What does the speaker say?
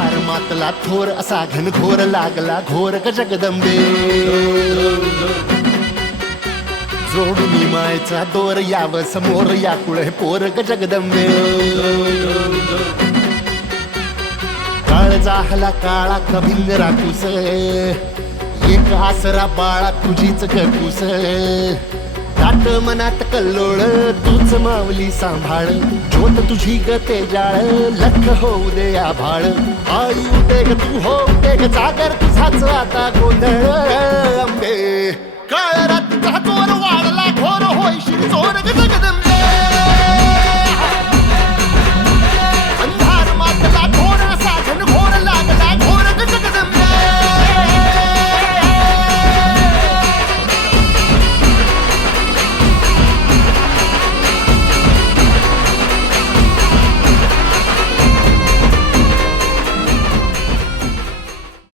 फार मातला थोर असा घनघोर लागला घोर ग जगदंबे जोडून मायचा दोर याव समोर या कुळे पोर ग जगदंबे काळ जाहला काळा कभिंग राखूस एक आसरा बाळा तुझीच कटूस दाट मनात कल्लोळ तूच मावली सांभाळ ज्योत तुझी ग तेजाळ लख होऊ दे आभाळ आई उदे ग तू हो दे ग जागर तुझाच आता गोंधळ अंबे काळ रात्रीचा चोर वाढला घोर होईशील चोर ग जगदंबे